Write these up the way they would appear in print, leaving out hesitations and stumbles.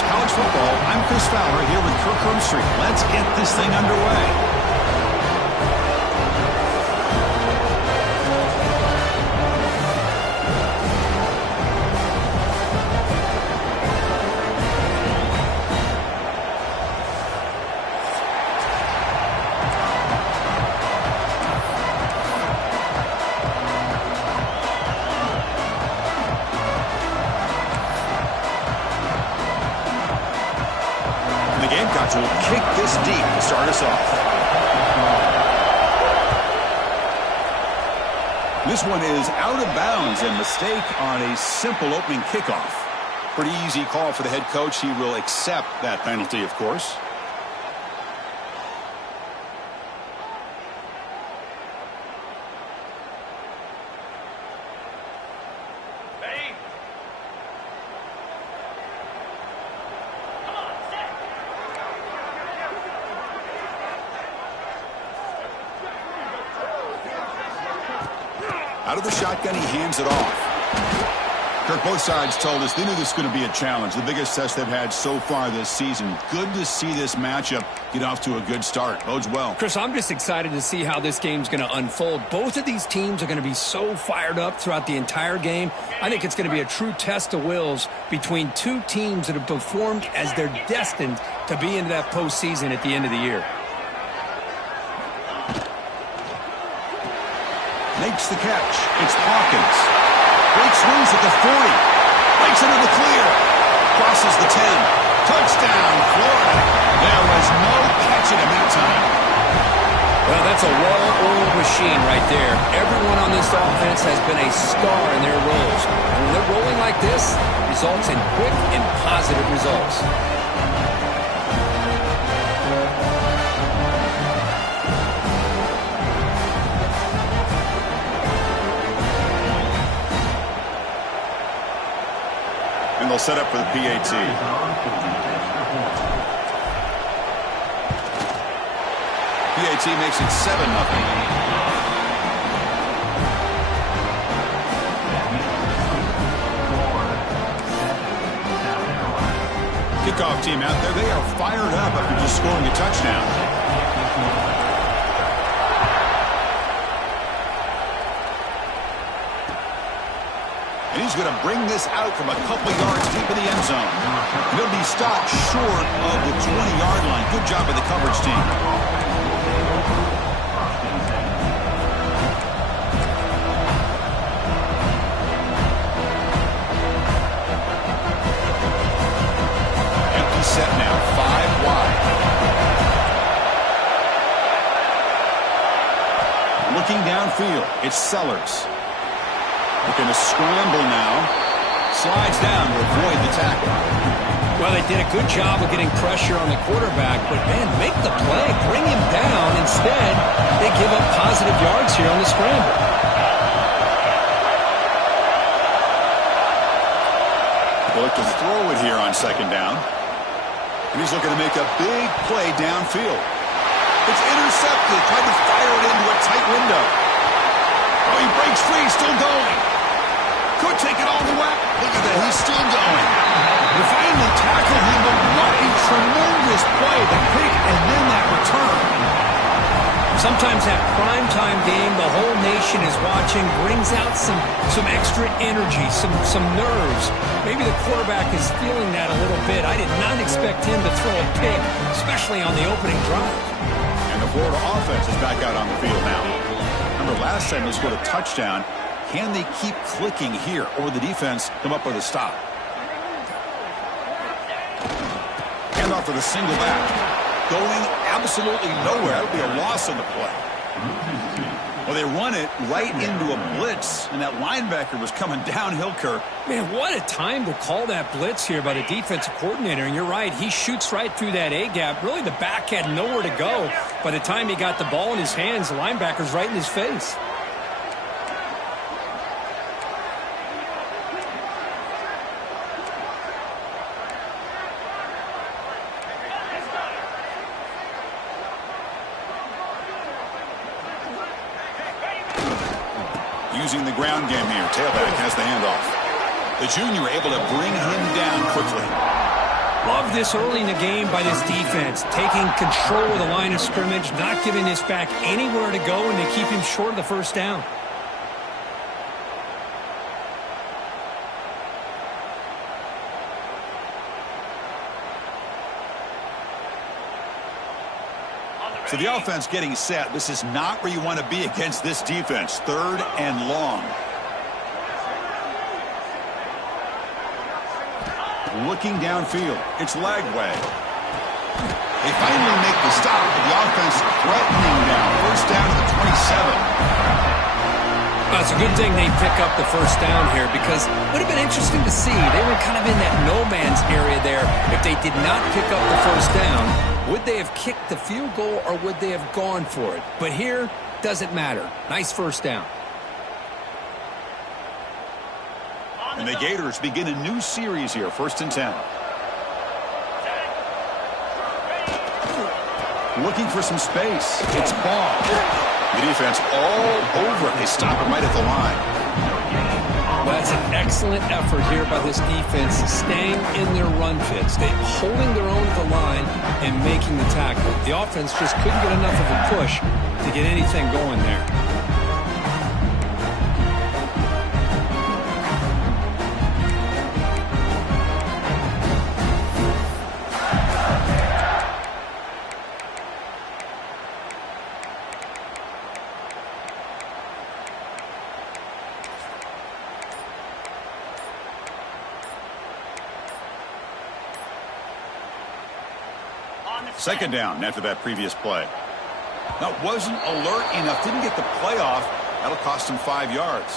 It's college football. I'm Chris Fowler here with Kirk Herbstreit. Let's get this thing underway. Will kick this deep to start us off. This one is out of bounds, and mistake on a simple opening kickoff. Pretty easy call for the head coach. He will accept that penalty, of course. Out of the shotgun, he hands it off. Kirk, both sides told us they knew this was going to be a challenge, the biggest test they've had so far this season. Good to see this matchup get off to a good start. Bodes well. Chris, I'm just excited to see how this game's going to unfold. Both of these teams are going to be so fired up throughout the entire game. I think it's going to be a true test of wills between two teams that have performed as they're destined to be into that postseason at the end of the year. Makes the catch. It's Hawkins. Breaks loose at the 40. Breaks into the clear. Crosses the 10. Touchdown, Florida. There was no catching him that time. Well, that's a well-oiled machine right there. Everyone on this offense has been a star in their roles. And when they're rolling like this, results in quick and positive results. They'll set up for the PAT. PAT makes it 7-0. Kickoff team out there, they are fired up after just scoring a touchdown. And he's going to bring this out from a couple yards deep in the end zone. He'll be stopped short of the 20-yard line. Good job by the coverage team. Empty set now, 5 wide. Looking downfield, it's Sellers. Looking to scramble now. Slides down to avoid the tackle. Well, they did a good job of getting pressure on the quarterback, but, man, make the play. Bring him down. Instead, they give up positive yards here on the scramble. They'll look to throw it here on second down. And he's looking to make a big play downfield. It's intercepted. Tried to fire it into a tight window. Oh, he breaks free. Still going. Could take it all the way. Look at that. He's still going. They finally tackled him, but what a tremendous play. The pick and then that return. Sometimes that primetime game, the whole nation is watching, brings out some extra energy, some nerves. Maybe the quarterback is feeling that a little bit. I did not expect him to throw a pick, especially on the opening drive. And the Florida offense is back out on the field now. Remember, last time they scored a touchdown. Can they keep clicking here, or will the defense come up with a stop? Handoff for the single back. Going absolutely nowhere. That would be a loss on the play. Well, they run it right into a blitz, and that linebacker was coming downhill, Kirk. Man, what a time to call that blitz here by the defensive coordinator. And you're right, he shoots right through that A-gap. Really, the back had nowhere to go. By the time he got the ball in his hands, the linebacker's right in his face. Using the ground game here. Tailback has the handoff. The junior able to bring him down quickly. Love this early in the game by this defense, taking control of the line of scrimmage, not giving this back anywhere to go, and they keep him short of the first down. So the offense getting set. This is not where you want to be against this defense. 3rd and long. Looking downfield. It's Lagway. They finally make the stop, but the offense threatening now. First down to the 27. Well, it's a good thing they pick up the first down here because it would have been interesting to see. They were kind of in that no man's area there. If they did not pick up the first down, would they have kicked the field goal or would they have gone for it? But here, doesn't matter. Nice first down. And the Gators begin a new series here. 1st and 10. Looking for some space. It's Ball. The defense all over it. They stop him right at the line. That's an excellent effort here by this defense, staying in their run fits. They're holding their own at the line and making the tackle. The offense just couldn't get enough of a push to get anything going there. Second down after that previous play. Now, wasn't alert enough. Didn't get the play off. That'll cost him 5 yards.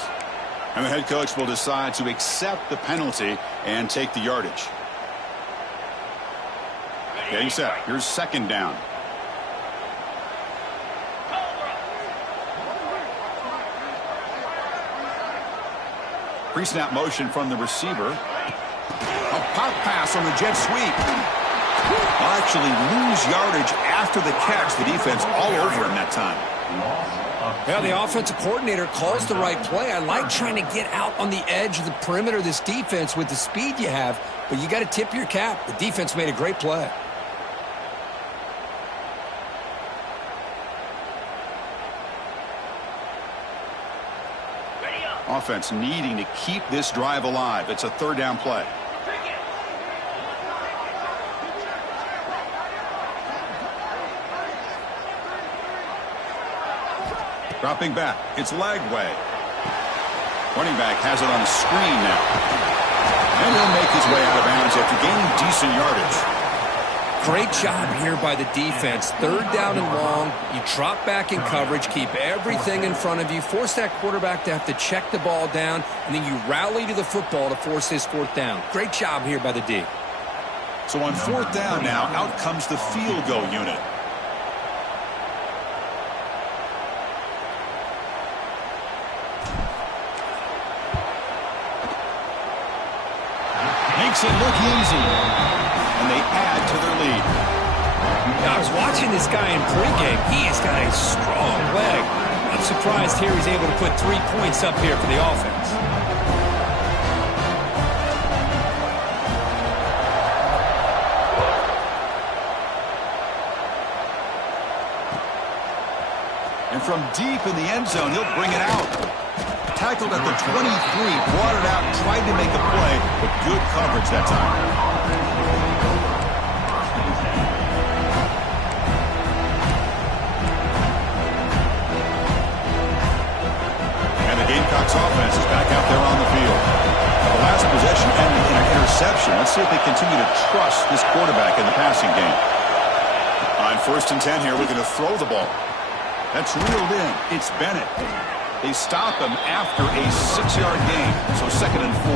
And the head coach will decide to accept the penalty and take the yardage. Getting set. Here's second down. Pre-snap motion from the receiver. A pop pass on the jet sweep. Will actually lose yardage after the catch. The defense all over him that time. Yeah, the offensive coordinator calls the right play. I like trying to get out on the edge of the perimeter of this defense with the speed you have, but you got to tip your cap. The defense made a great play. Offense needing to keep this drive alive. It's a 3rd down play. Dropping back, it's Lagway. Running back has it on the screen now. And he'll make his way out of bounds after gaining decent yardage. Great job here by the defense. 3rd down and long. You drop back in coverage, keep everything in front of you, force that quarterback to have to check the ball down, and then you rally to the football to force this 4th down. Great job here by the D. So on 4th down now, out comes the field goal unit. Makes it look easy. And they add to their lead. I was watching this guy in pregame. He has got a strong leg. I'm surprised here he's able to put 3 points up here for the offense. And from deep in the end zone, he'll bring it out. Tackled at the 23, brought it out, tried to make a play, but good coverage that time. And the Gamecocks offense is back out there on the field. The last possession ended in an interception. Let's see if they continue to trust this quarterback in the passing game. On 1st and 10 here, we're going to throw the ball. That's reeled in. It's Bennett. They stop him after a 6-yard gain, so 2nd and 4.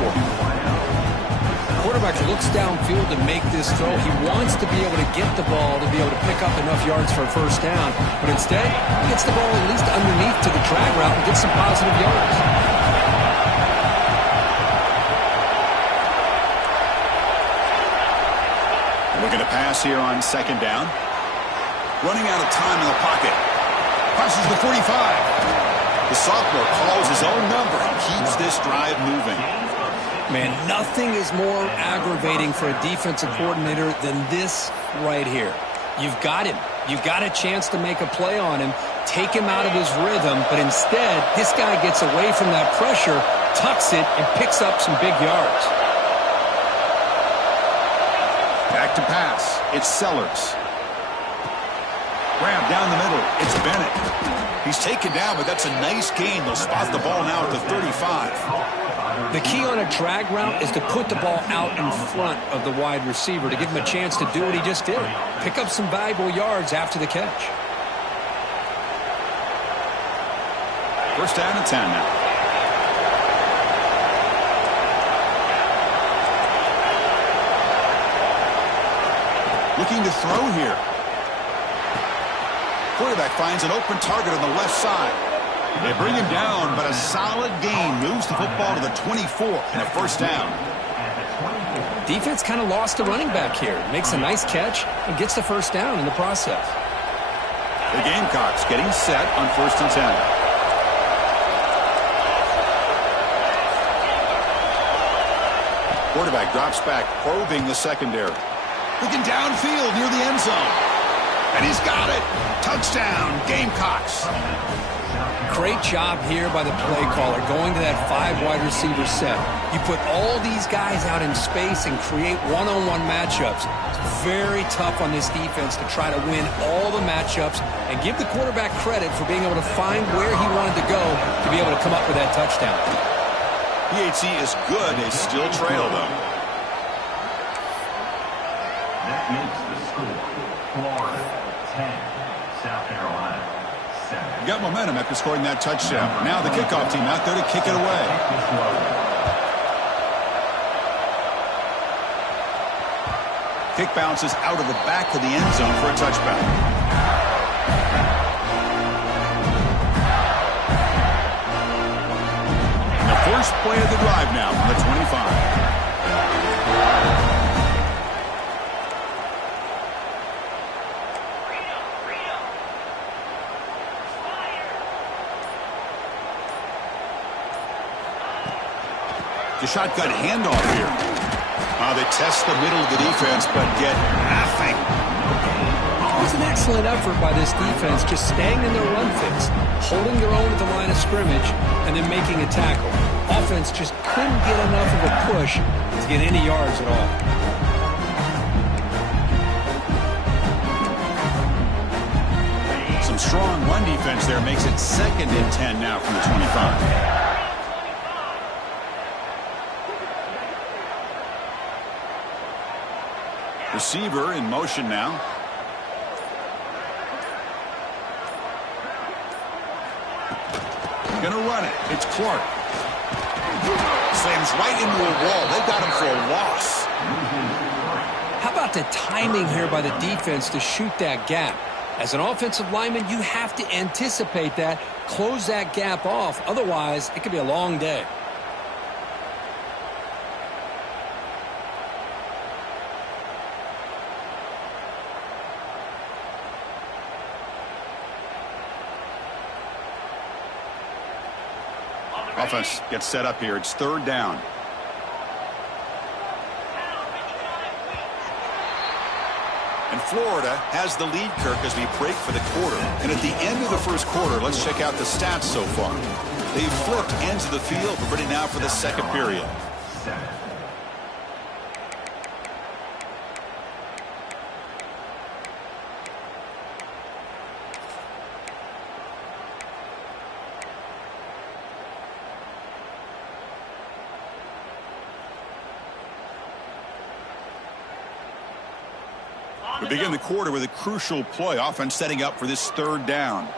The quarterback looks downfield to make this throw. He wants to be able to get the ball to be able to pick up enough yards for a 1st down, but instead he gets the ball at least underneath to the drag route and gets some positive yards. We're going to pass here on 2nd down. Running out of time in the pocket. Crosses the 45. The sophomore calls his own number and keeps this drive moving. Man, nothing is more aggravating for a defensive coordinator than this right here. You've got him. You've got a chance to make a play on him, take him out of his rhythm, but instead, this guy gets away from that pressure, tucks it, and picks up some big yards. Back to pass. It's Sellers. Grab down the middle. It's Bennett. He's taken down, but that's a nice gain. They'll spot the ball now at the 35. The key on a drag route is to put the ball out in front of the wide receiver to give him a chance to do what he just did. Pick up some valuable yards after the catch. First down and 10 now. Looking to throw here. Quarterback finds an open target on the left side. They bring him down, but a solid gain moves the football to the 24 and a first down. Defense kind of lost the running back here. Makes a nice catch and gets the first down in the process. The Gamecocks getting set on first and 10. Quarterback drops back, probing the secondary. Looking downfield near the end zone. And he's got it. Touchdown, Gamecocks. Great job here by the play caller, going to that 5 wide receiver set. You put all these guys out in space and create one-on-one matchups. It's very tough on this defense to try to win all the matchups and give the quarterback credit for being able to find where he wanted to go to be able to come up with that touchdown. PHC is good. They still trail, though. That makes the score Florida 10, South Carolina 7. Got momentum after scoring that touchdown. Now the kickoff team out there to kick it away. Kick bounces out of the back of the end zone for a touchback. The first play of the drive now from the 25. The shotgun handoff here. They test the middle of the defense, but get nothing. It was an excellent effort by this defense, just staying in their run fits, holding their own at the line of scrimmage, and then making a tackle. Offense just couldn't get enough of a push to get any yards at all. Some strong run defense there makes it 2nd and 10 now from the 25. Receiver in motion now. Gonna run it. It's Clark. Slams right into a wall. They got him for a loss. How about the timing here by the defense to shoot that gap? As an offensive lineman, you have to anticipate that, close that gap off. Otherwise, it could be a long day. Offense gets set up here. It's 3rd down. And Florida has the lead, Kirk, as we break for the quarter. And at the end of the first quarter, let's check out the stats so far. They've flipped ends of the field. We're ready now for the second period. We begin the quarter with a crucial play. Offense setting up for this 3rd down.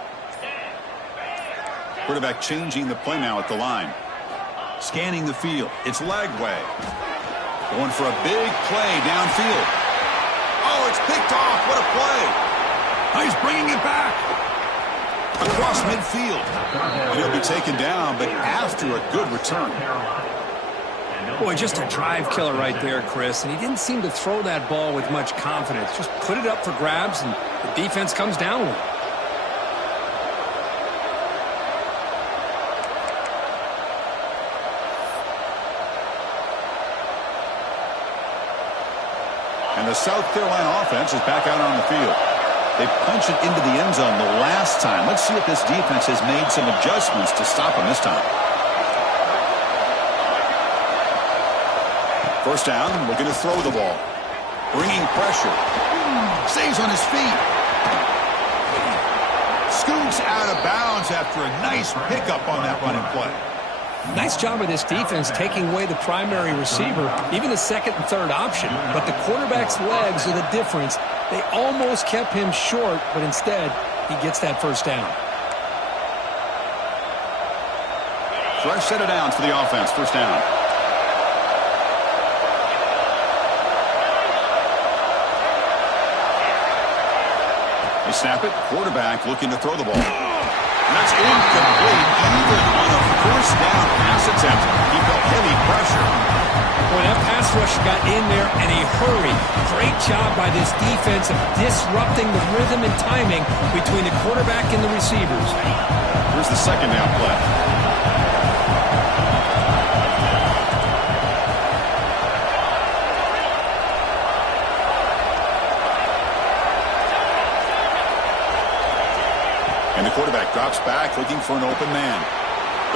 Quarterback changing the play now at the line. Scanning the field. It's Lagway. Going for a big play downfield. Oh, it's picked off. What a play. Oh, he's bringing it back. Across midfield. And he'll be taken down, but after a good return. Boy, just a drive killer right there, Chris. And he didn't seem to throw that ball with much confidence. Just put it up for grabs, and the defense comes down with it. And the South Carolina offense is back out on the field. They punched it into the end zone the last time. Let's see if this defense has made some adjustments to stop them this time. First down, looking to throw the ball. Bringing pressure. Stays on his feet. Scoots out of bounds after a nice pickup on that running play. Nice job of this defense taking away the primary receiver, even the second and third option. But the quarterback's legs are the difference. They almost kept him short, but instead, he gets that first down. Fresh set of downs for the offense. First down. They snap it. Quarterback looking to throw the ball. And that's incomplete. Even on a first down pass attempt, he felt heavy pressure. Boy, that pass rush got in there in a hurry. Great job by this defense of disrupting the rhythm and timing between the quarterback and the receivers. Here's the second down play. And the quarterback drops back looking for an open man.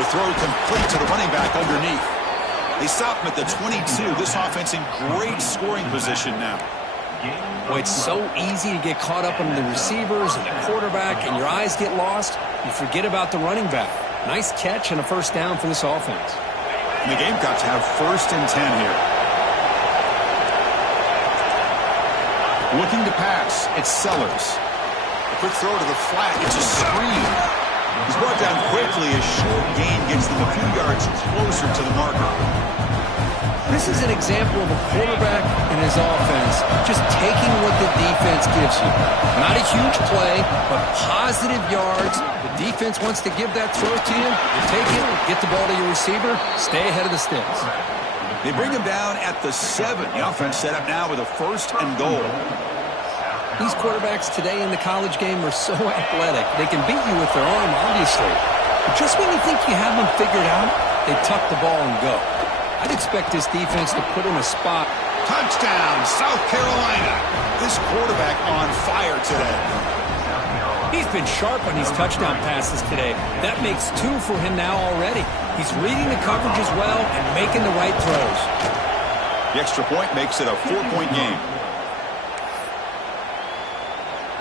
The throw complete to the running back underneath. They stop him at the 22. This offense in great scoring position now. Boy, it's so easy to get caught up on the receivers and the quarterback, and your eyes get lost. You forget about the running back. Nice catch and a first down for this offense. And the Gamecocks have 1st and 10 here. Looking to pass. It's Sellers. A quick throw to the flat. It's a screen. He's brought down quickly. A short gain gets them a few yards closer to the marker. This is an example of a quarterback and his offense just taking what the defense gives you. Not a huge play, but positive yards. The defense wants to give that throw to you. You take it, get the ball to your receiver, stay ahead of the sticks. They bring him down at the 7. The offense set up now with a 1st and goal. These quarterbacks today in the college game are so athletic. They can beat you with their arm, obviously. But just when you think you have them figured out, they tuck the ball and go. I'd expect this defense to put in a spot. Touchdown, South Carolina. This quarterback on fire today. He's been sharp on these touchdown passes today. That makes 2 for him now already. He's reading the coverage as well and making the right throws. The extra point makes it a 4-point game.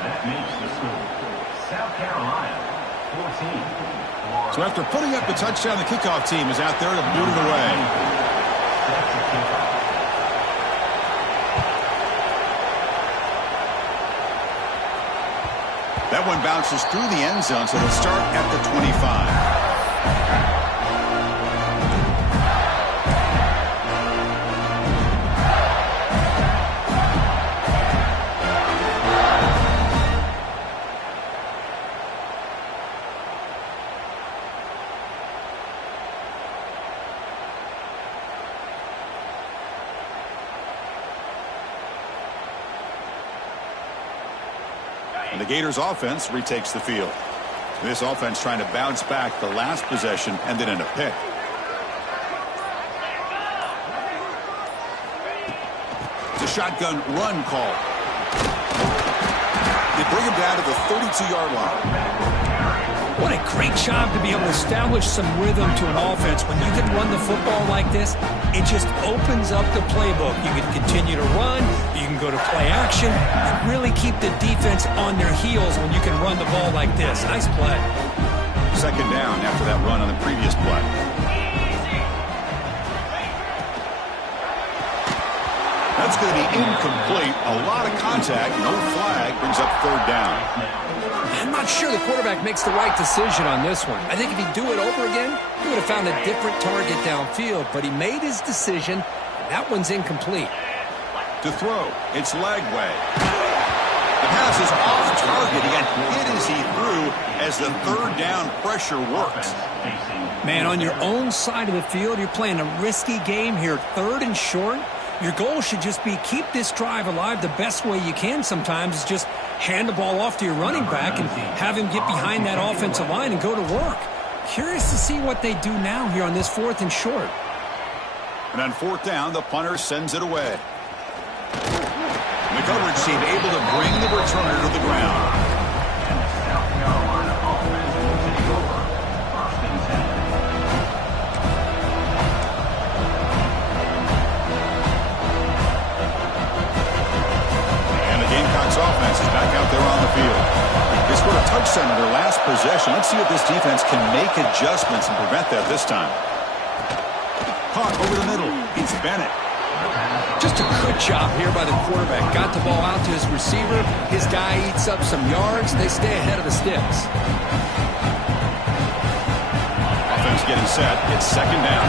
That makes the score. South Carolina, 14. So after putting up the touchdown, the kickoff team is out there to boot it away. That one bounces through the end zone, so they'll start at the 25. And the Gators offense retakes the field. This offense trying to bounce back the last possession and then in a pick. It's a shotgun run call. They bring him down to the 32-yard line. What a great job to be able to establish some rhythm to an offense. When you can run the football like this, it just opens up the playbook. You can continue to run. You can go to play action. You really keep the defense on their heels when you can run the ball like this. Nice play. Second down after that run on the previous play. That's going to be incomplete. A lot of contact. No flag. Brings up 3rd down. I'm not sure the quarterback makes the right decision on this one. I think if he'd do it over again, he would have found a different target downfield. But he made his decision, and that one's incomplete. To throw, it's Lagway. The pass is off target. He got hit as he threw as the 3rd down pressure works. Man, on your own side of the field, you're playing a risky game here. 3rd and short. Your goal should just be keep this drive alive the best way you can sometimes is just hand the ball off to your running back and have him get behind that offensive line and go to work. Curious to see what they do now here on this 4th and short. And on 4th down, the punter sends it away. The coverage team able to bring the returner to the ground. And the South Carolina offense will take over. First and 10. And the Gamecocks offense is back out there on the field. They scored a touchdown in their last possession. Let's see if this defense can make adjustments and prevent that this time. Caught over the middle. It's Bennett. Just a good job here by the quarterback. Got the ball out to his receiver. His guy eats up some yards. They stay ahead of the sticks. Offense getting set. It's second down.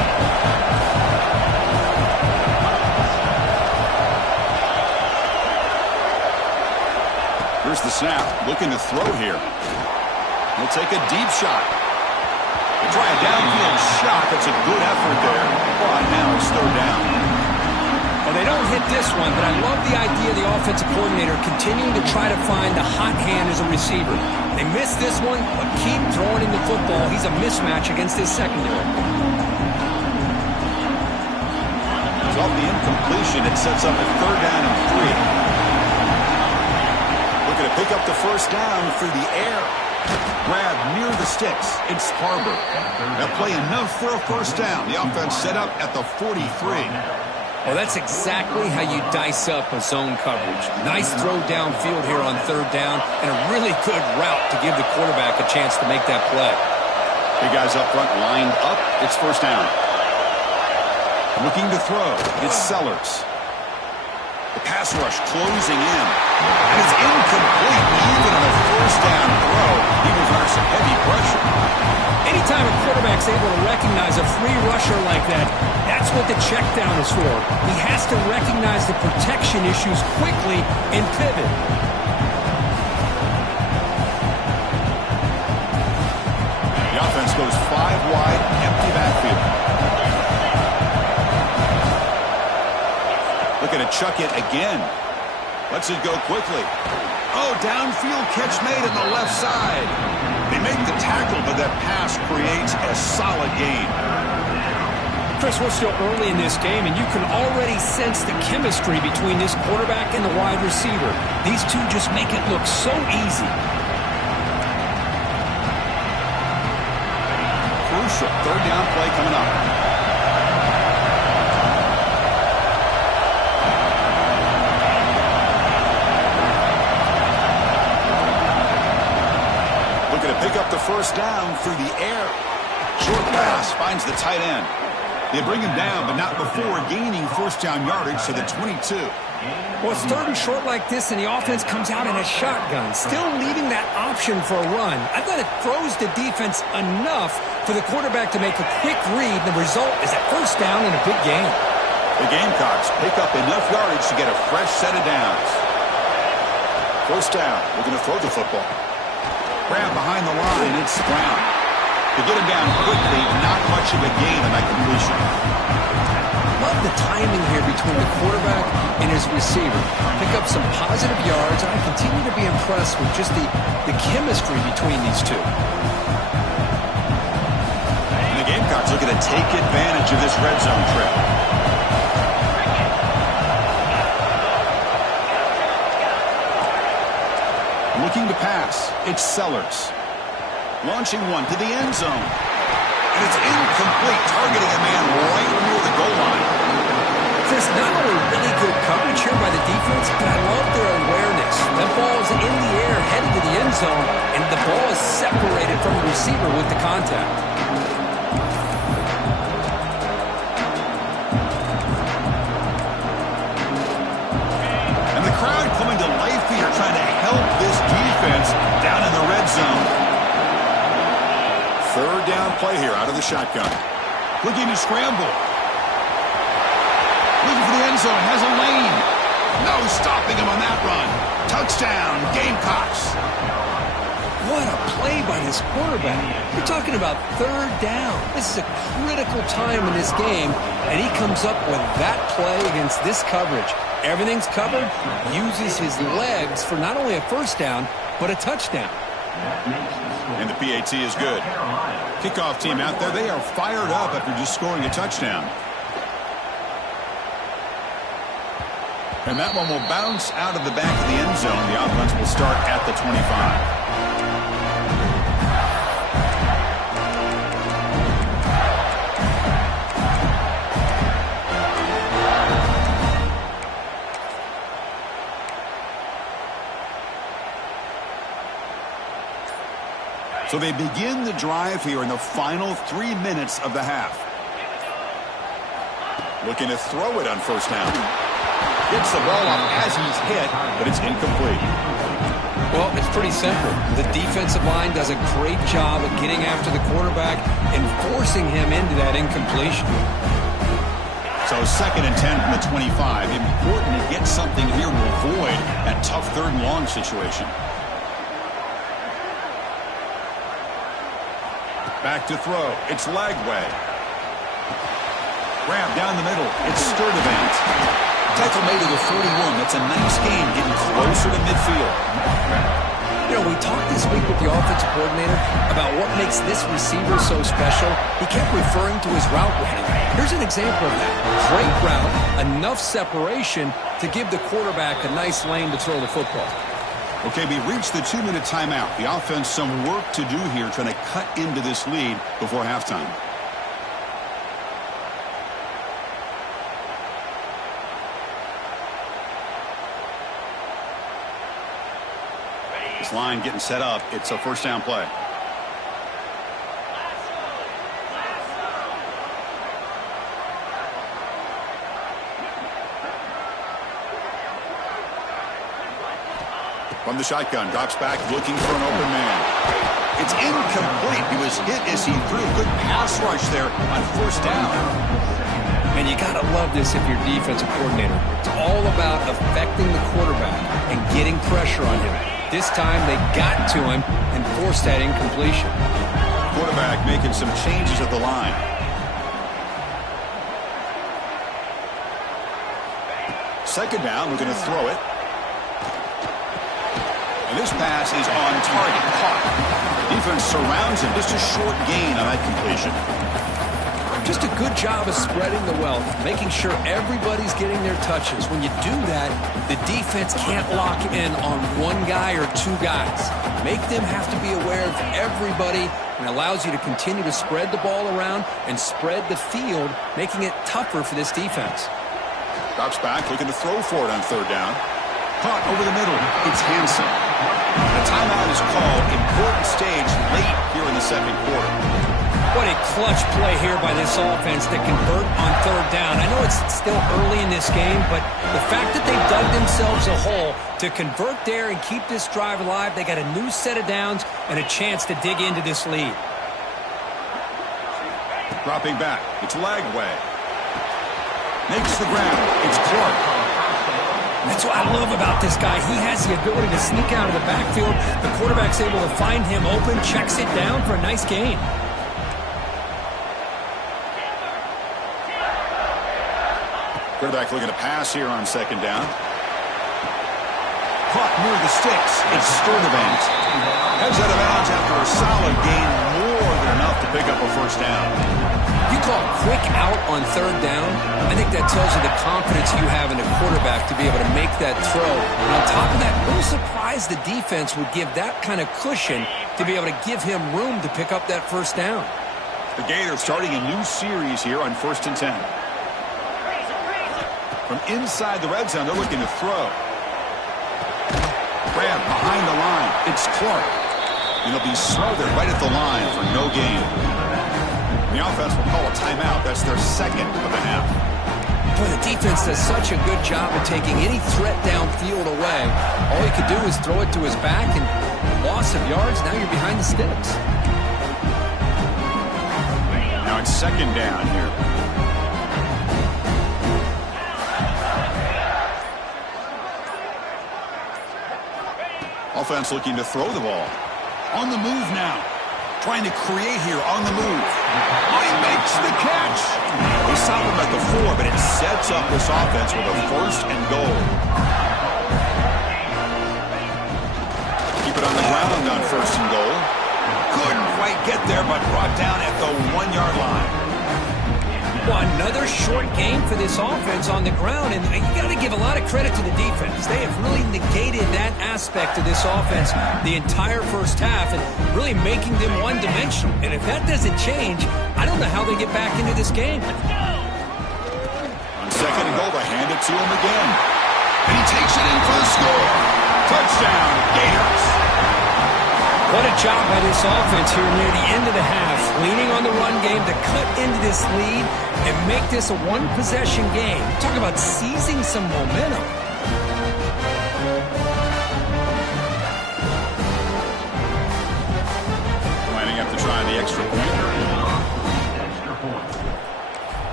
Here's the snap. Looking to throw here. He'll take a deep shot. He'll try a downfield shot. That's a good effort there. But now it's third down. Well, they don't hit this one, but I love the idea of the offensive coordinator continuing to try to find the hot hand as a receiver. They missed this one, but keep throwing him the football. He's a mismatch against his secondary. It's off the incompletion. It sets up a third down and 3. Looking to pick up the first down through the air. Grab near the sticks. It's Harbor. That play enough for a first down. The offense set up at the 43. Well, that's exactly how you dice up a zone coverage. Nice throw downfield here on third down, and a really good route to give the quarterback a chance to make that play. Big guys up front lined up. It's first down. Looking to throw. It's Sellers. The pass rush closing in. And it's incomplete. Even on a first down throw, he was under some heavy pressure. Anytime a quarterback's able to recognize a free rusher like that, that's what the check down is for. He has to recognize the protection issues quickly and pivot. The offense goes 5 wide, empty backfield. Looking to chuck it again. Lets it go quickly. Oh, downfield catch made on the left side. They make the tackle, but that pass creates a solid gain. Chris, we're still early in this game, and you can already sense the chemistry between this quarterback and the wide receiver. These two just make it look so easy. Crucial third down play coming up. Looking to pick up the first down through the air. Short pass finds the tight end. They bring him down, but not before gaining first down yardage to the 22. Well, it's third and short like this, and the offense comes out in a shotgun, still leaving that option for a run. I thought it throws the defense enough for the quarterback to make a quick read. The result is a first down and a big gain. The Gamecocks pick up enough yardage to get a fresh set of downs. First down. We're going to throw the football. Grab behind the line. It's Brown. To get him down quickly, not much of a gain on that completion. Love the timing here between the quarterback and his receiver. Pick up some positive yards, and I continue to be impressed with just the chemistry between these two. And the Gamecocks looking to take advantage of this red zone trip. Looking to pass. It's Sellers. Launching one to the end zone. And it's incomplete, targeting a man right near the goal line. Chris, not only really good coverage here by the defense, but I love their awareness. That ball is in the air, headed to the end zone, and the ball is separated from the receiver with the contact. And the crowd coming to life here, trying to help this defense down in the red zone. Third down play here out of the shotgun. Looking to scramble. Looking for the end zone. Has a lane. No stopping him on that run. Touchdown, Gamecocks. What a play by this quarterback. We're talking about third down. This is a critical time in this game, and he comes up with that play against this coverage. Everything's covered. Uses his legs for not only a first down, but a touchdown. And the PAT is good. Kickoff team out there, they are fired up after just scoring a touchdown. And that one will bounce out of the back of the end zone. The offense will start at the 25. So they begin the drive here in the final 3 minutes of the half. Looking to throw it on first down. Gets the ball off as he's hit, but it's incomplete. Well, it's pretty simple. The defensive line does a great job of getting after the quarterback and forcing him into that incompletion. So 2nd and 10 from the 25. Important to get something here to avoid that tough 3rd and long situation. Back to throw. It's Lagway. Grab down the middle. It's Sturdivant. Tackle made to the 41. That's a nice gain, getting closer to midfield. You know, we talked this week with the offensive coordinator about what makes this receiver so special. He kept referring to his route running. Here's an example of that. Great route, enough separation to give the quarterback a nice lane to throw the football. Okay, we reached the 2-minute timeout. The offense some work to do here, trying to cut into this lead before halftime. This line getting set up. It's a first down play. From the shotgun, drops back, looking for an open man. It's incomplete. He was hit as he threw a good pass rush there on first down. And you got to love this if you're defensive coordinator. It's all about affecting the quarterback and getting pressure on him. This time they got to him and forced that incompletion. Quarterback making some changes at the line. Second down, looking to throw it. And this pass is on target, caught. Defense surrounds him, just a short gain on that completion. Just a good job of spreading the wealth, making sure everybody's getting their touches. When you do that, the defense can't lock in on one guy or two guys. Make them have to be aware of everybody, and allows you to continue to spread the ball around and spread the field, making it tougher for this defense. Drops back, looking to throw for it on third down. Caught over the middle. It's Hansen. The timeout is called. Important stage late here in the second quarter. What a clutch play here by this offense to convert on third down. I know it's still early in this game, but the fact that they dug themselves a hole to convert there and keep this drive alive, they got a new set of downs and a chance to dig into this lead. Dropping back. It's Lagway. Makes the grab. It's Clark. That's what I love about this guy. He has the ability to sneak out of the backfield. The quarterback's able to find him open, checks it down for a nice gain. Quarterback looking to pass here on second down. Caught near the sticks. It's Sturdivant. Heads out of bounds after a solid gain, more than enough to pick up a first down. You call quick out on third down, I think that tells you the confidence you have in the quarterback to be able to make that throw. And on top of that, a little surprised the defense would give that kind of cushion to be able to give him room to pick up that first down. The Gators starting a new series here on 1st and 10. From inside the red zone, they're looking to throw. Grab behind the line. It's Clark. And he'll be smothered right at the line for no gain. The offense will call a timeout. That's their second of the half. Boy, the defense does such a good job of taking any threat downfield away. All he could do is throw it to his back, and loss of yards, now you're behind the sticks. Now it's second down here. Offense looking to throw the ball. On the move now. Trying to create here on the move. Oh, he makes the catch. They stop him at the 4, but it sets up this offense with a 1st and goal. Keep it on the ground on 1st and goal. Couldn't quite get there, but brought down at the 1-yard line. Well, Another short game for this offense on the ground, and you got to give a lot of credit to the defense. They have really negated that aspect of this offense the entire first half and really making them one-dimensional. And if that doesn't change, I don't know how they get back into this game. On second and goal, they hand it to him again. And he takes it in for the score. Touchdown, Gators. What a job by this offense here near the end of the half, leaning on the run game to cut into this lead and make this a one-possession game. Talk about seizing some momentum. Lining up to try the extra point.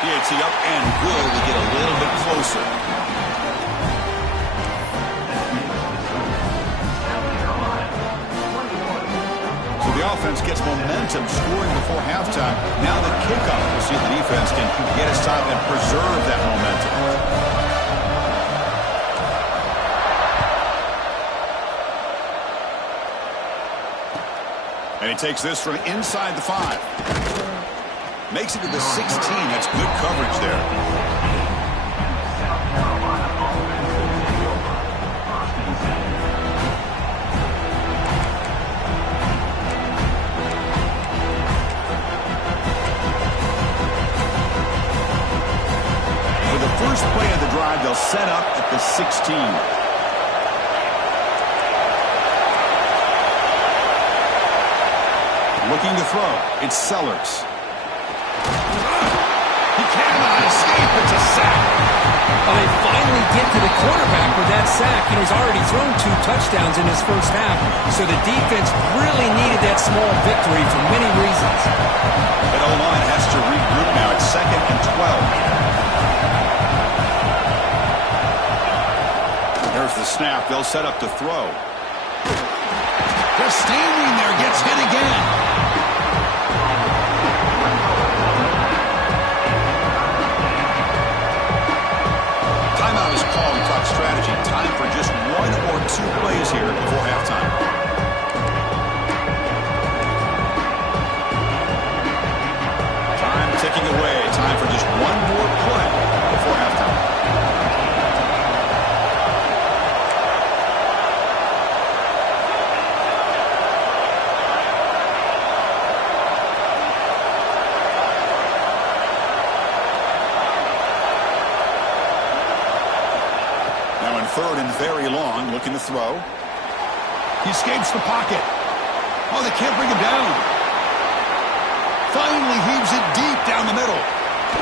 PAT up and good. We get a little bit closer. The offense gets momentum scoring before halftime. Now the kickoff. We'll see if the defense can get a stop and preserve that momentum. And he takes this from inside the 5. Makes it to the 16. That's good coverage there. First play of the drive, they'll set up at the 16. Looking to throw. It's Sellers. He cannot escape. It's a sack. Well, they finally get to the quarterback with that sack, and he's already thrown 2 touchdowns in his first half. So the defense really needed that small victory for many reasons. That O-line has to regroup now. It's 2nd and 12. There's the snap. They'll set up to throw. Just standing there, gets hit again. Timeout is called. Talk strategy. Time for just 1 or 2 plays here before halftime. Time ticking away. Time for just 1 more play before halftime. Third and very long, looking to throw. He escapes the pocket. Oh, they can't bring him down. Finally heaves it deep down the middle.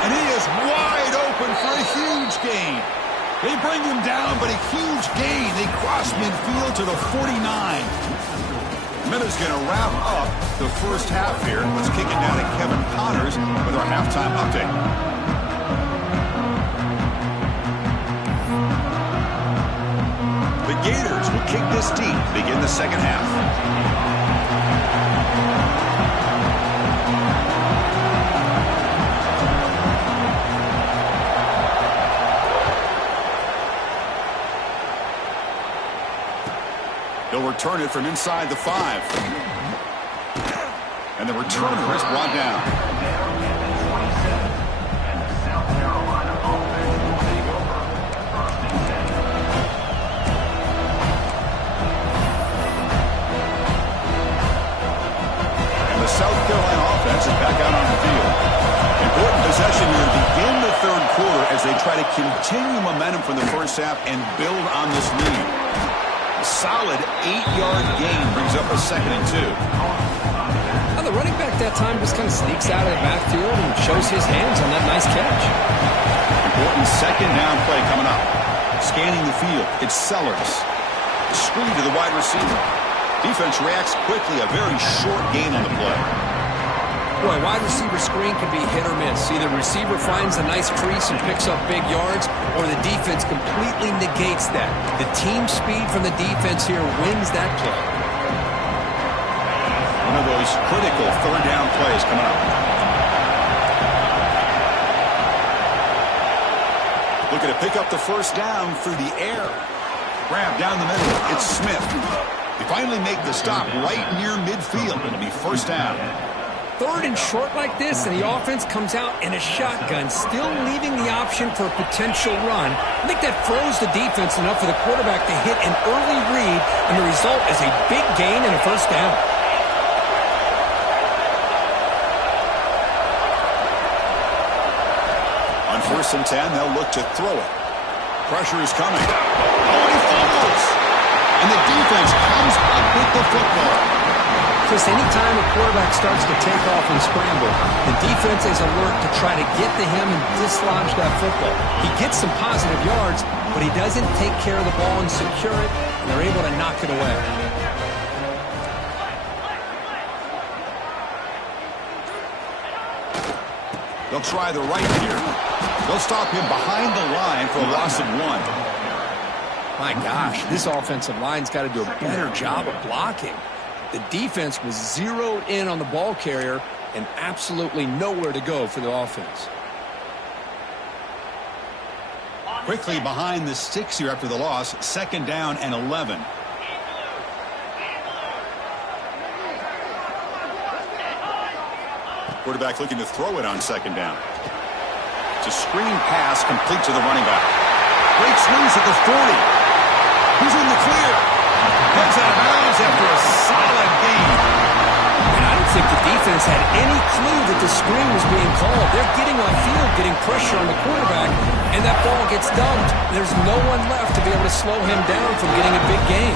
And he is wide open for a huge gain. They bring him down, but a huge gain. They cross midfield to the 49. Minute's going to wrap up the first half here. Let's kick it down to Kevin Connors with our halftime update. The Gators will kick this deep to begin the second half. He'll return it from inside the 5. And the returner is brought down. South Carolina offense is back out on the field. Important possession here to begin the third quarter as they try to continue momentum from the first half and build on this lead. A solid 8-yard gain brings up a 2nd and 2. Well, the running back that time just kind of sneaks out of the backfield and shows his hands on that nice catch. Important 2nd down play coming up. Scanning the field, it's Sellers. Screen to the wide receiver. Defense reacts quickly, a very short gain on the play. Boy, wide receiver screen can be hit or miss. Either the receiver finds a nice crease and picks up big yards, or the defense completely negates that. The team speed from the defense here wins that play. One of those critical 3rd down plays coming up. Looking to pick up the first down through the air. Grab down the middle. It's Smith. They finally make the stop right near midfield. It'll be first down. 3rd and short like this, and the offense comes out in a shotgun, still leaving the option for a potential run. I think that froze the defense enough for the quarterback to hit an early read, and the result is a big gain and a 1st down. On 1st and 10, they'll look to throw it. Pressure is coming. Oh, and he fumbles. And the defense comes up with the football. Chris, anytime a quarterback starts to take off and scramble, the defense is alert to try to get to him and dislodge that football. He gets some positive yards, but he doesn't take care of the ball and secure it, and they're able to knock it away. They'll try the right here. They'll stop him behind the line for a loss of 1. My gosh, this offensive line's got to do a better job of blocking. The defense was zeroed in on the ball carrier and absolutely nowhere to go for the offense. Quickly behind the sticks here after the loss. 2nd down and 11. Quarterback looking to throw it on 2nd down. It's a screen pass complete to the running back. Breaks loose at the 40. He's in the clear. Gets out of bounds after a solid gain. And I don't think the defense had any clue that the screen was being called. They're getting on field, getting pressure on the quarterback, and that ball gets dumped. There's no one left to be able to slow him down from getting a big gain.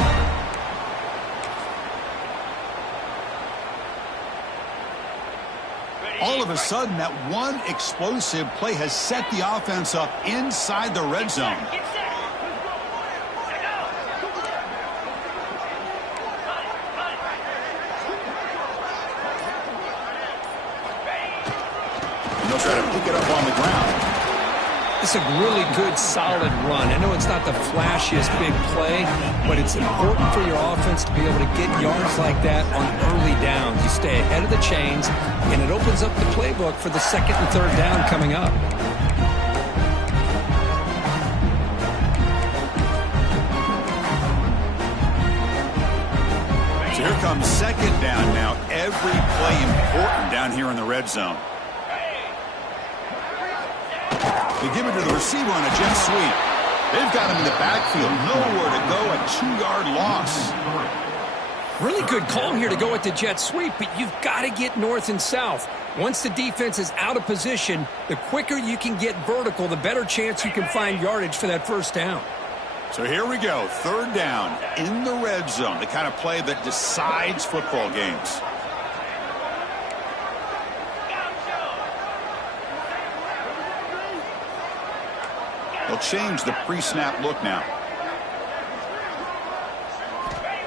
All of a sudden, that one explosive play has set the offense up inside the red zone. And they'll try to pick it up on the ground. It's a really good, solid run. I know it's not the flashiest big play, but it's important for your offense to be able to get yards like that on early downs. You stay ahead of the chains, and it opens up the playbook for the 2nd and 3rd down coming up. So here comes 2nd down now. Every play important down here in the red zone. They give it to the receiver on a jet sweep. They've got him in the backfield. Nowhere to go. A 2-yard loss. Really good call here to go at the jet sweep, but you've got to get north and south. Once the defense is out of position, the quicker you can get vertical, the better chance you can find yardage for that 1st down. So here we go. 3rd down in the red zone. The kind of play that decides football games. They'll change the pre-snap look now.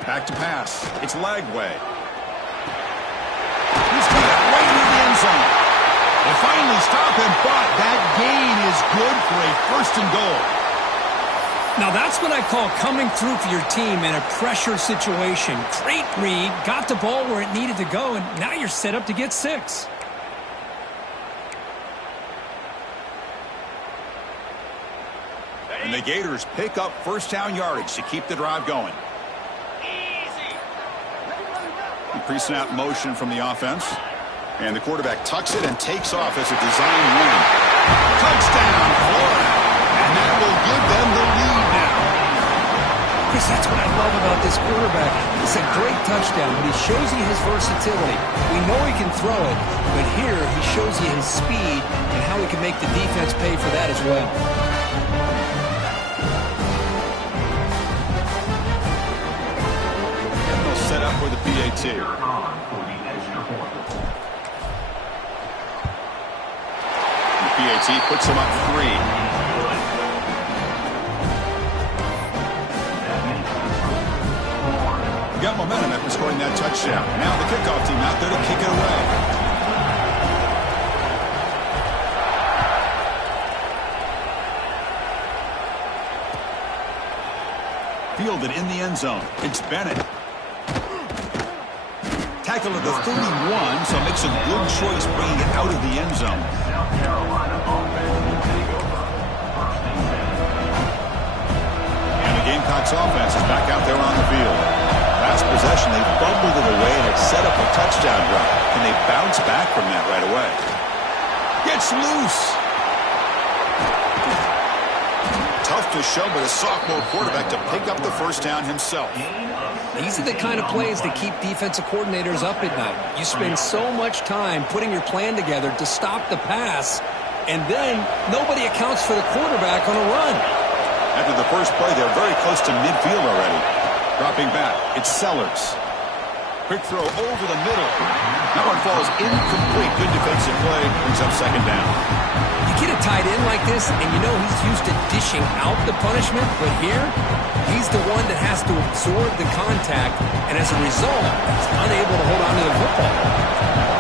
Back to pass. It's Lagway. He's got it right into the end zone. They finally stop him, but that gain is good for a 1st and goal. Now that's what I call coming through for your team in a pressure situation. Great read, got the ball where it needed to go, and now you're set up to get 6. And the Gators pick up 1st down yardage to keep the drive going. Pre-snap motion from the offense. And the quarterback tucks it and takes off as a design win. Touchdown, Florida. And that will give them the lead now. Chris, that's what I love about this quarterback. It's a great touchdown, but he shows you his versatility. We know he can throw it, but here he shows you his speed and how he can make the defense pay for that as well. Set up for the PAT. The PAT puts him up 3. Got momentum after scoring that touchdown. Now the kickoff team out there to kick it away. Fielded in the end zone. It's Bennett. Tackle at the 31, so makes a good choice bringing it out of the end zone. And the Gamecocks offense is back out there on the field. Pass last possession, they fumbled it away, and it set up a touchdown run. Can they bounce back from that right away? Gets loose. Tough to show, but a sophomore quarterback to pick up the first down himself. These are the kind of plays that keep defensive coordinators up at night. You spend so much time putting your plan together to stop the pass, and then nobody accounts for the quarterback on a run. After the first play, they're very close to midfield already. Dropping back, it's Sellers. Quick throw over the middle. That one falls incomplete. Good defensive play. Brings up second down. You get a tight end like this, and you know he's used to dishing out the punishment, but here, he's the one that has to absorb the contact, and as a result, he's unable to hold on to the football.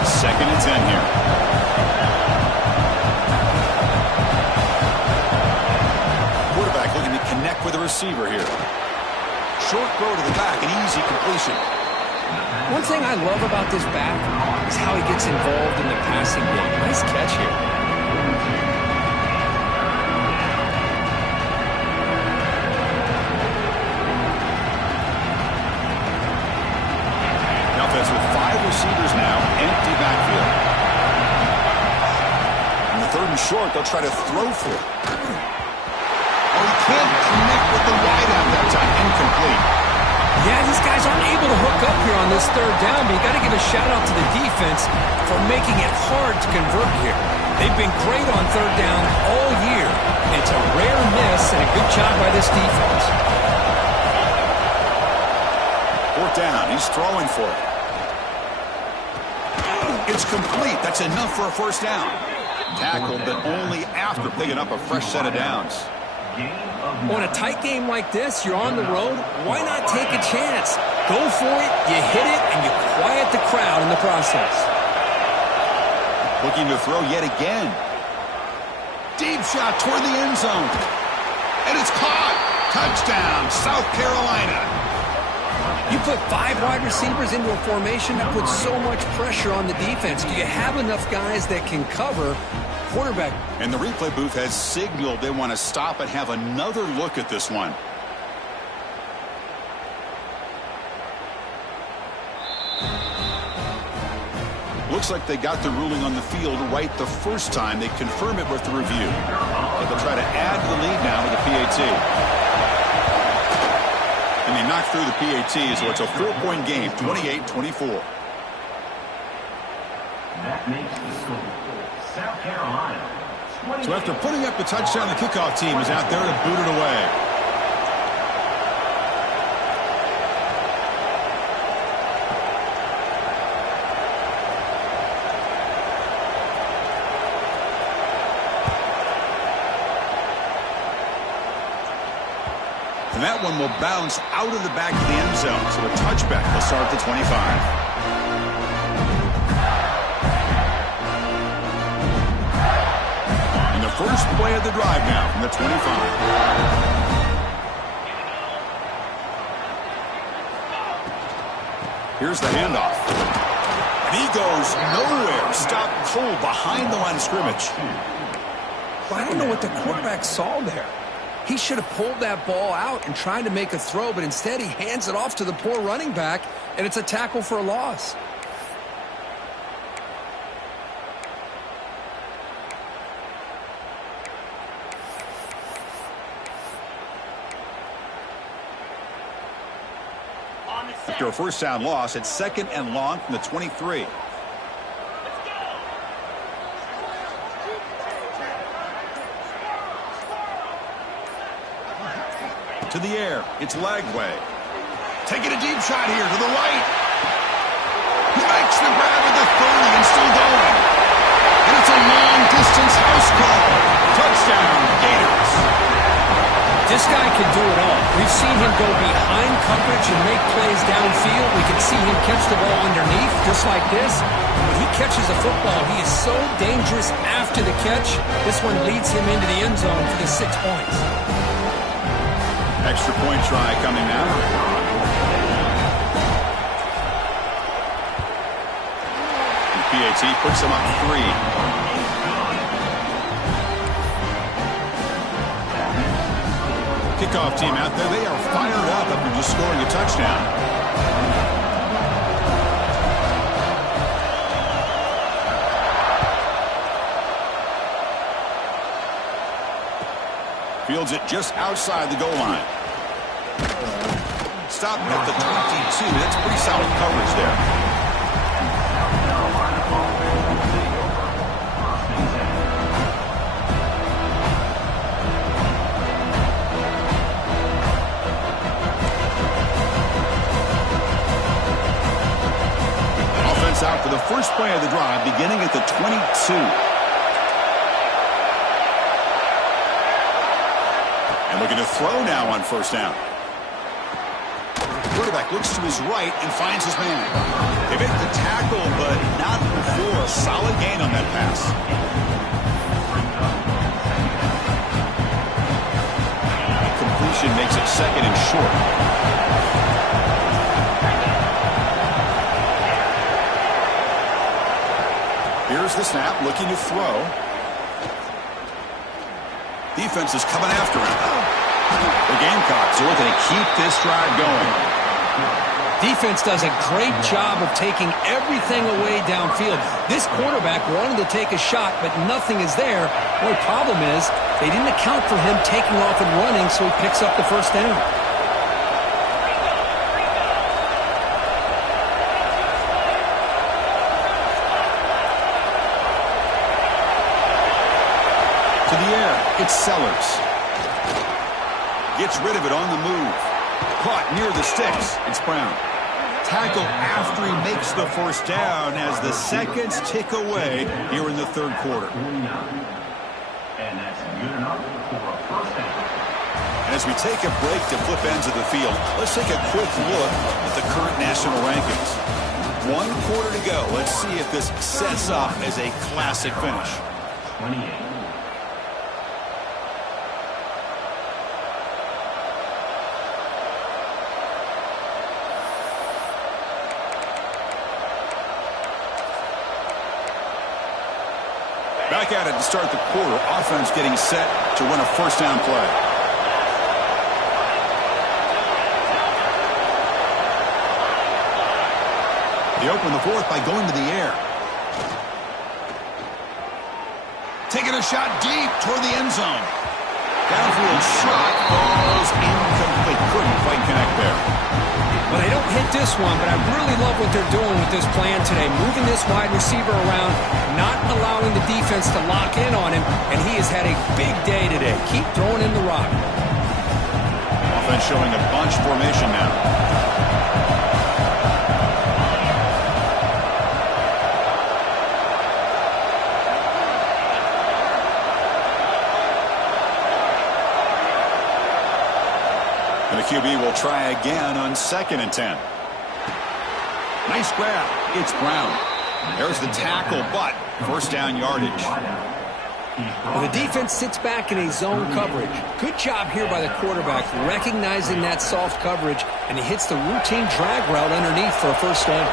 Second and 10 here. Quarterback looking to connect with a receiver here. Short throw to the back, an easy completion. One thing I love about this back is how he gets involved in the passing game. Nice catch here. The offense with 5 receivers now, empty backfield. In the third and short, they'll try to throw for it. Oh, he can't connect with the wideout that time. Incomplete. Yeah, these guys aren't able to hook up here on this third down, but you got to give a shout-out to the defense for making it hard to convert here. They've been great on third down all year. It's a rare miss and a good job by this defense. Fourth down, he's throwing for it. It's complete. That's enough for a first down. Tackled, but only after picking up a fresh set of downs. On a tight game like this, you're on the road, why not take a chance? Go for it, you hit it, and you quiet the crowd in the process. Looking to throw yet again. Deep shot toward the end zone. And it's caught. Touchdown, South Carolina. You put 5 wide receivers into a formation that puts so much pressure on the defense. Do you have enough guys that can cover quarterback? And the replay booth has signaled they want to stop and have another look at this one. Looks like they got the ruling on the field right the first time. They confirm it with the review. But they'll try to add to the lead now with the PAT. And they knock through the PAT, so it's a 4-point game, 28-24. That makes the score South Carolina. So after putting up the touchdown, the kickoff team is out there to boot it away. And that one will bounce out of the back of the end zone. So a touchback will start at the 25. And the first play of the drive now from the 25. Here's the handoff. And he goes nowhere. Stopped cold behind the line of scrimmage. Well, I don't know what the quarterback saw there. He should have pulled that ball out and tried to make a throw, but instead he hands it off to the poor running back, and it's a tackle for a loss. After a first down loss, it's second and long from the 23. To the air, it's Lagway. Taking a deep shot here to the right. He makes the grab at the 30 and still going. And it's a long-distance house call. Touchdown, Gators. This guy can do it all. We've seen him go behind coverage and make plays downfield. We can see him catch the ball underneath, just like this. When he catches a football, he is so dangerous after the catch. This one leads him into the end zone for the 6 points. Extra point try coming now. And PAT puts him up 3. Kickoff team out there, they are fired up after just scoring a touchdown. Fields it just outside the goal line. Stop at the 22. That's pretty solid coverage there. Offense out for the first play of the drive, beginning at the 22. And looking to throw now on first down. Quarterback looks to his right and finds his man. They make the tackle, but not before a solid gain on that pass. Completion makes it second and short. Here's the snap, looking to throw. Defense is coming after him. The Gamecocks are looking to keep this drive going. Defense does a great job of taking everything away downfield. This quarterback wanted to take a shot, but nothing is there. The only problem is they didn't account for him taking off and running, so he picks up the first down. To the air, it's Sellers. Gets rid of it on the move. Caught near the sticks. It's Brown. Tackle after he makes the first down as the seconds tick away here in the third quarter. And that's good enough for a first down. And as we take a break to flip ends of the field, let's take a quick look at the current national rankings. 1 quarter to go. Let's see if this sets up as a classic finish. 28. Back at it to start the quarter. Offense getting set to run a first down play. They open the fourth by going to the air. Taking a shot deep toward the end zone. Downfield shot falls incomplete. Couldn't quite connect there. Well, they don't hit this one, but I really love what they're doing with this plan today. Moving this wide receiver around, not allowing the defense to lock in on him, and he has had a big day today. Keep throwing in the rock. Offense showing a bunch formation now. And the QB will try again on 2nd and 10. Nice grab. It's Brown. There's the tackle, but first down yardage. Well, the defense sits back in a zone coverage. Good job here by the quarterback, recognizing that soft coverage, and he hits the routine drag route underneath for a first down.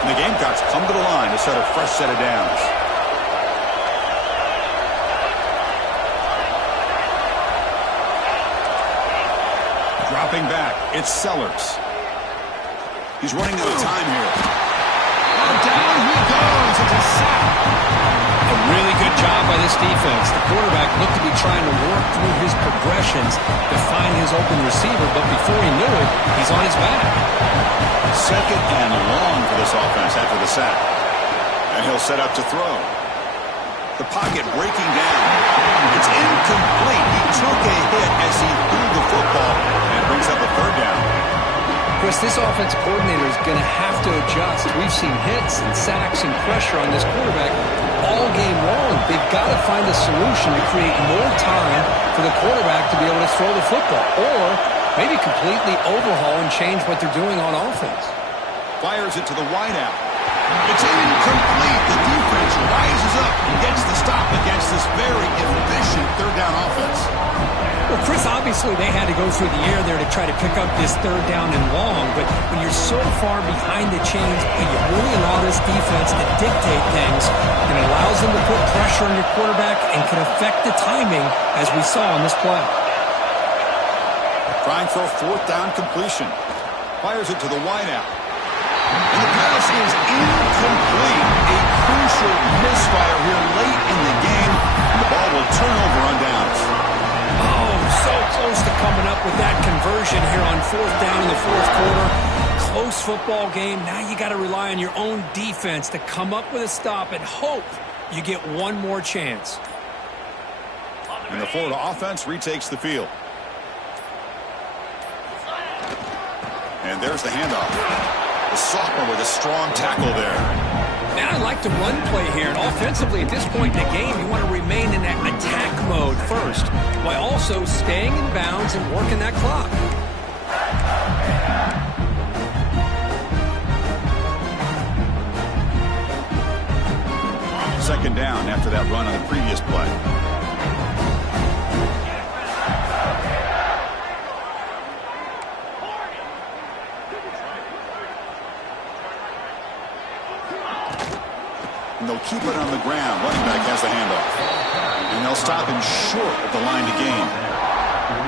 And the Gamecocks come to the line to set a fresh set of downs. Dropping back, it's Sellers. He's running out of time here. Down he goes. It's a sack. A really good job by this defense. The quarterback looked to be trying to work through his progressions to find his open receiver, but before he knew it, he's on his back. 2nd and long for this offense after the sack. And he'll set up to throw. The pocket breaking down. It's incomplete. He took a hit as he threw the football and brings up a third down. Chris, this offensive coordinator is going to have to adjust. We've seen hits and sacks and pressure on this quarterback all game long. They've got to find a solution to create more time for the quarterback to be able to throw the football, or maybe completely overhaul and change what they're doing on offense. Fires it to the wideout. It's incomplete. The defense rises up and gets the stop against this very efficient third down offense. Well, Chris, obviously they had to go through the air there to try to pick up this third down and long, but when you're so far behind the chains, you really allow this defense to dictate things, and it allows them to put pressure on your quarterback and can affect the timing, as we saw on this play. Trying for a 4th down completion. Fires it to the wideout. And the pass is incomplete. A crucial misfire here late in the game. And the ball will turn over on downs. Oh, so close to coming up with that conversion here on 4th down in the 4th quarter. Close football game. Now you got to rely on your own defense to come up with a stop and hope you get one more chance. And the Florida offense retakes the field. And there's the handoff. The sophomore with a strong tackle there. And I like the run play here. And offensively, at this point in the game, you want to remain in that attack mode first, while also staying in bounds and working that clock. Second down after that run on the previous play. And they'll keep it on the ground. Running back has the handoff. And they'll stop him short of the line to gain.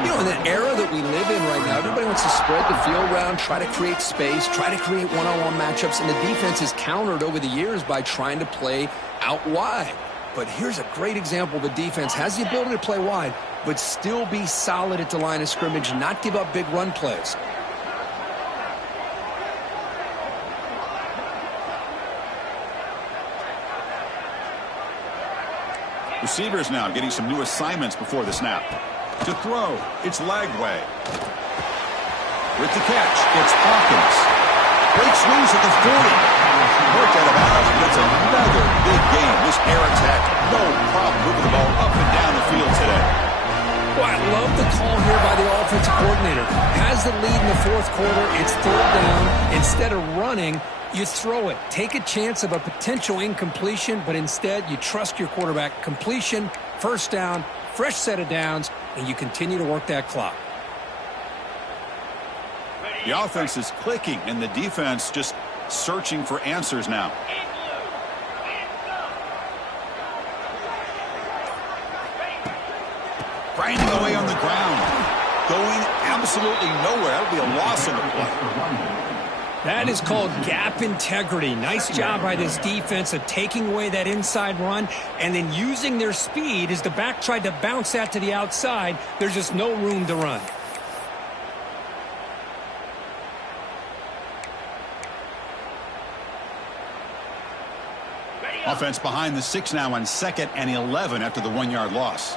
You know, in the era that we live in right now, everybody wants to spread the field around, try to create space, try to create one-on-one matchups, and the defense is countered over the years by trying to play out wide. But here's a great example. The defense has the ability to play wide, but still be solid at the line of scrimmage, not give up big run plays. Receivers now getting some new assignments before the snap. To throw, it's Lagway. With the catch, it's Hawkins. Breaks loose at the 40. Worked out of bounds, but it's another big game. This air attack, no problem moving the ball up and down the field today. Well, I love the call here by the offensive coordinator. Has the lead in the 4th quarter. It's 3rd down. Instead of running, you throw it. Take a chance of a potential incompletion, but instead you trust your quarterback. Completion, 1st down, fresh set of downs, and you continue to work that clock. The offense is clicking, and the defense just searching for answers now. Grinding away on the ground. Going absolutely nowhere. That would be a loss in the play. That is called gap integrity. Nice job by this defense of taking away that inside run and then using their speed as the back tried to bounce that to the outside. There's just no room to run. Offense behind the 6 now on 2nd and 11 after the 1-yard loss.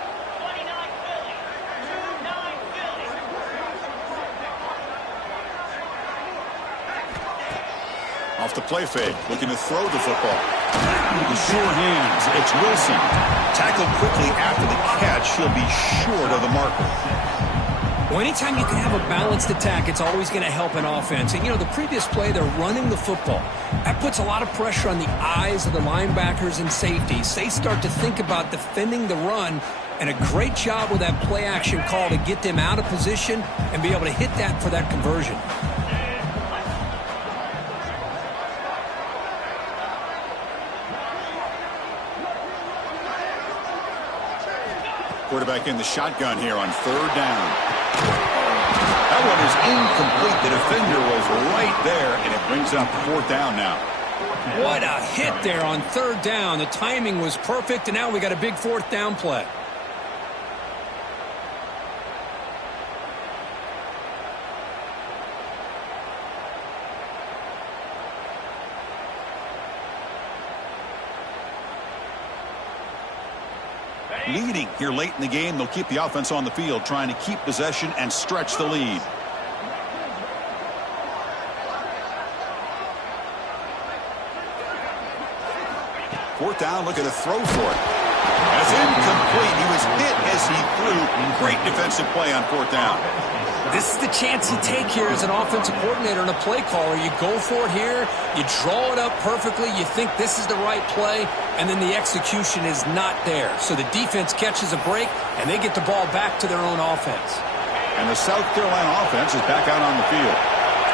Off the play fake, looking to throw the football. With the sure hands, it's Wilson. Tackled quickly after the catch, he'll be short of the marker. Well, anytime you can have a balanced attack, it's always going to help an offense. And, you know, the previous play, they're running the football. That puts a lot of pressure on the eyes of the linebackers and safeties. They start to think about defending the run, and a great job with that play-action call to get them out of position and be able to hit that for that conversion. Quarterback in the shotgun here on 3rd down. That one is incomplete. The defender was right there, and it brings up 4th down now. What a hit there on 3rd down. The timing was perfect, and now we got a big 4th down play. Leading here late in the game, they'll keep the offense on the field, trying to keep possession and stretch the lead. Fourth down, look at a throw for it. That's incomplete. He was hit as he threw. Great defensive play on 4th down. This is the chance you take here as an offensive coordinator and a play caller. You go for it here, you draw it up perfectly, you think this is the right play, and then the execution is not there. So the defense catches a break, and they get the ball back to their own offense. And the South Carolina offense is back out on the field.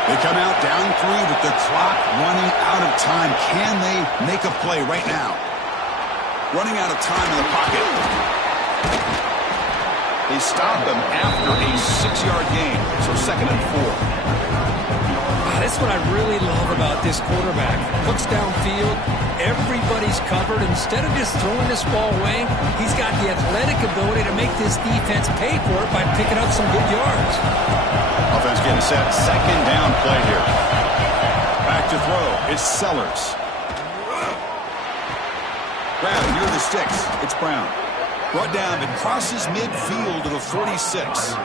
They come out down 3 with the clock running out of time. Can they make a play right now? Running out of time in the pocket. They stop him after a 6-yard gain, so 2nd and 4. That's what I really love about this quarterback. Looks downfield, everybody's covered. Instead of just throwing this ball away, he's got the athletic ability to make this defense pay for it by picking up some good yards. Offense getting set. 2nd down play here. Back to throw. It's Sellers. Grab near the sticks. It's Brown. Brought down, it crosses midfield to the 46.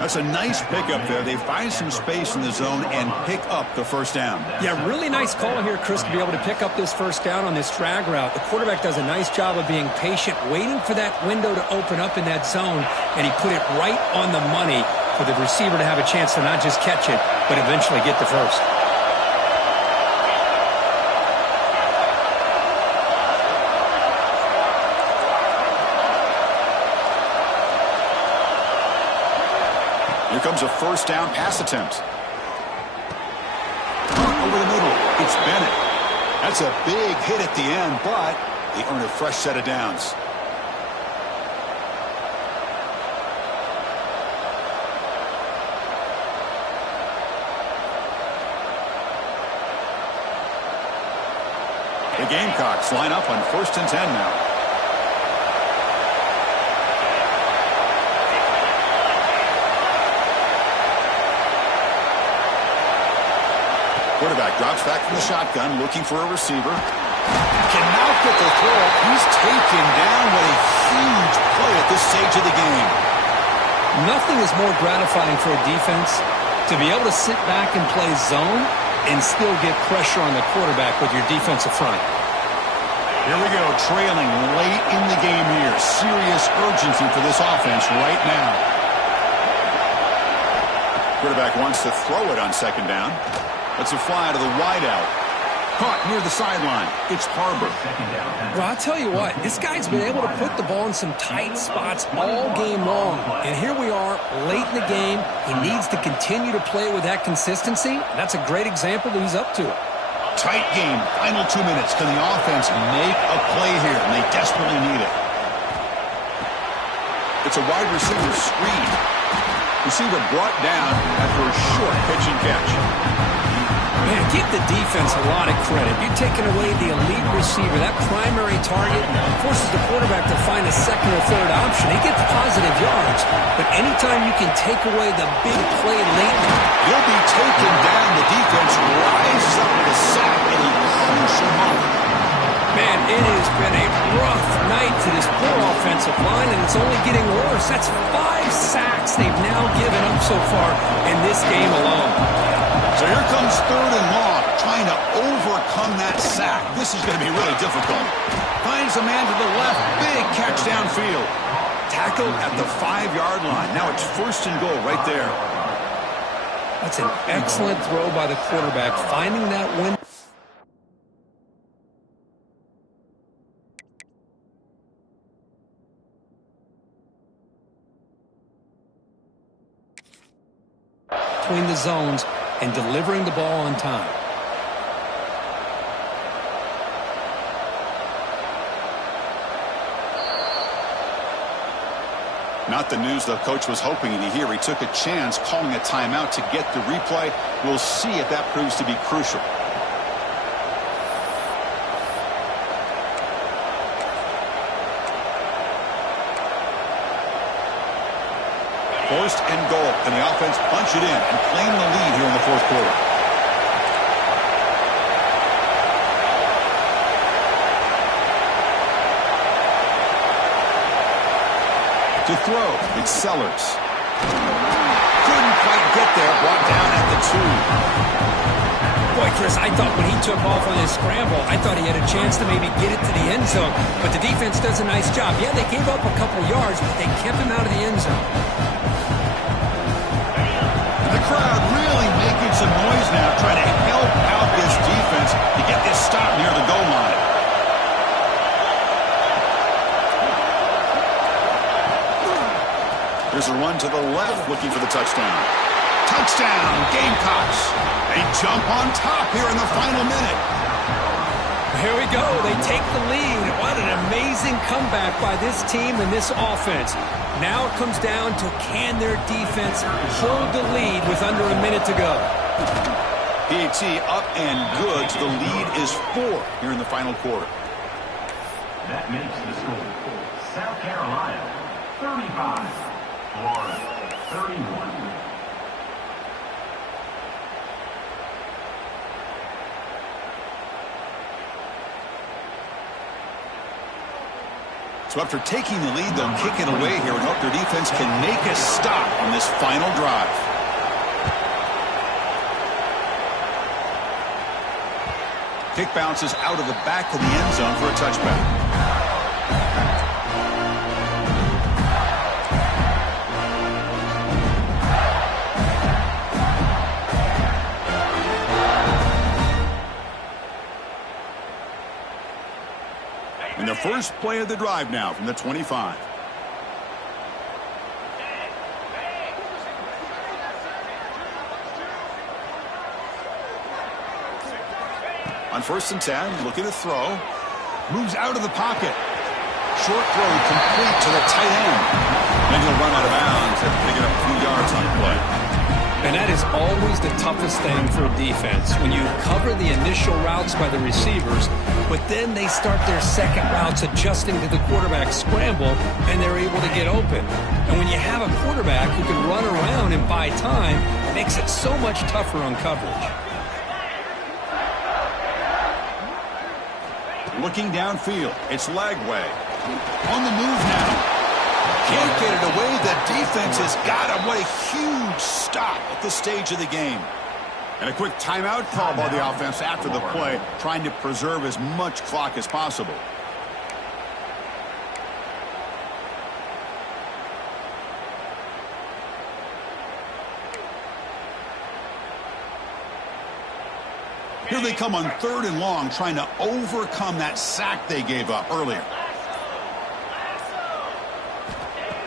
That's a nice pickup there. They find some space in the zone and pick up the 1st down. Yeah, really nice call here, Chris, to be able to pick up this 1st down on this drag route. The quarterback does a nice job of being patient, waiting for that window to open up in that zone, and he put it right on the money for the receiver to have a chance to not just catch it, but eventually get the 1st. Here comes a 1st down pass attempt. Over the middle. It's Bennett. That's a big hit at the end, but they earn a fresh set of downs. The Gamecocks line up on 1st and 10 now. Quarterback drops back from the shotgun, looking for a receiver. Cannot get the throw. He's taken down with a huge play at this stage of the game. Nothing is more gratifying for a defense to be able to sit back and play zone and still get pressure on the quarterback with your defensive front. Here we go, trailing late in the game here. Serious urgency for this offense right now. Quarterback wants to throw it on 2nd down. That's a fly to the wideout. Caught near the sideline. It's Harbor. Well, I'll tell you what, this guy's been able to put the ball in some tight spots all game long. And here we are, late in the game. He needs to continue to play with that consistency. That's a great example that he's up to it. Tight game. Final 2 minutes. Can the offense make a play here? And they desperately need it. It's a wide receiver screen. Receiver brought down after a short pitch and catch. Man, give the defense a lot of credit. You're taking away the elite receiver, that primary target, forces the quarterback to find a 2nd or 3rd option. He gets positive yards, but anytime you can take away the big play late, he'll be taken down. The defense rises up with a sack in a crucial moment. Man, it has been a rough night for this poor offensive line, and it's only getting worse. That's 5 sacks they've now given up so far in this game alone. So here comes 3rd and long, trying to overcome that sack. This is going to be really difficult. Finds a man to the left, big catch downfield. Tackled at the 5-yard line. Now it's 1st and goal right there. That's an excellent throw by the quarterback, finding that window. Between the zones and delivering the ball on time. Not the news the coach was hoping to hear. He took a chance calling a timeout to get the replay. We'll see if that proves to be crucial. First and goal. Can the offense punch it in and claim the lead here in the 4th quarter? To throw, it's Sellers. Couldn't quite get there. Brought down at the 2. Boy, Chris, I thought when he took off on his scramble, I thought he had a chance to maybe get it to the end zone. But the defense does a nice job. Yeah, they gave up a couple yards, but they kept him out of the end zone. The crowd really making some noise now, trying to help out this defense to get this stop near the goal line. There's a run to the left, looking for the touchdown. Touchdown, Gamecocks. They jump on top here in the final minute. Here we go. They take the lead. What an amazing comeback by this team and this offense. Now it comes down to can their defense hold the lead with under a minute to go. PAT up and good. So the lead is 4 here in the final quarter. That makes the score. South Carolina, 35. Florida, 31. So after taking the lead, they'll kick it away here and hope their defense can make a stop on this final drive. Kick bounces out of the back of the end zone for a touchback. And the first play of the drive now from the 25. On 1st and 10, looking to throw. Moves out of the pocket. Short throw complete to the tight end. Then he'll run out of bounds after picking up a few yards on the play. And that is always the toughest thing for a defense, when you cover the initial routes by the receivers, but then they start their second routes adjusting to the quarterback scramble, and they're able to get open. And when you have a quarterback who can run around and buy time, it makes it so much tougher on coverage. Looking downfield, it's Lagway. On the move now. Can't get it away. The defense has got him. What a huge stop at this stage of the game. And a quick timeout call by the offense after the play, trying to preserve as much clock as possible. Here they come on 3rd and long, trying to overcome that sack they gave up earlier.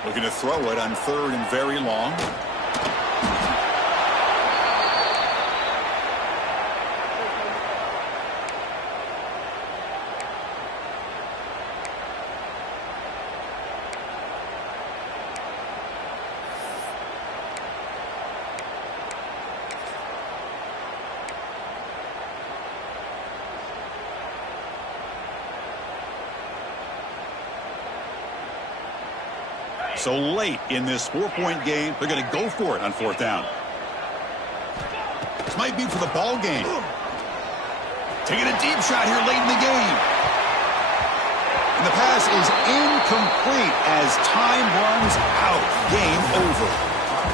Looking to throw it on 3rd and very long. So late in this 4-point game, they're going to go for it on 4th down. This might be for the ball game. Taking a deep shot here late in the game. And the pass is incomplete as time runs out. Game over.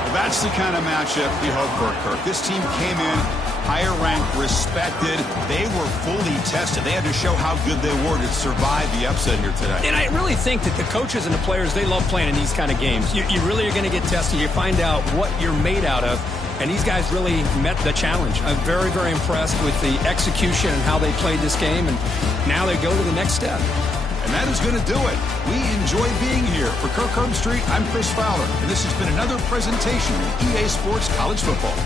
Well, that's the kind of matchup we hope for, Kirk. This team came in higher ranked, respected. They were fully tested. They had to show how good they were to survive the upset here today. And I really think that the coaches and the players, they love playing in these kind of games. You really are going to get tested. You find out what you're made out of. And these guys really met the challenge. I'm very, very impressed with the execution and how they played this game. And now they go to the next step. And that is going to do it. We enjoy being here. For Kirk Herbstreit, I'm Chris Fowler. And this has been another presentation of EA Sports College Football.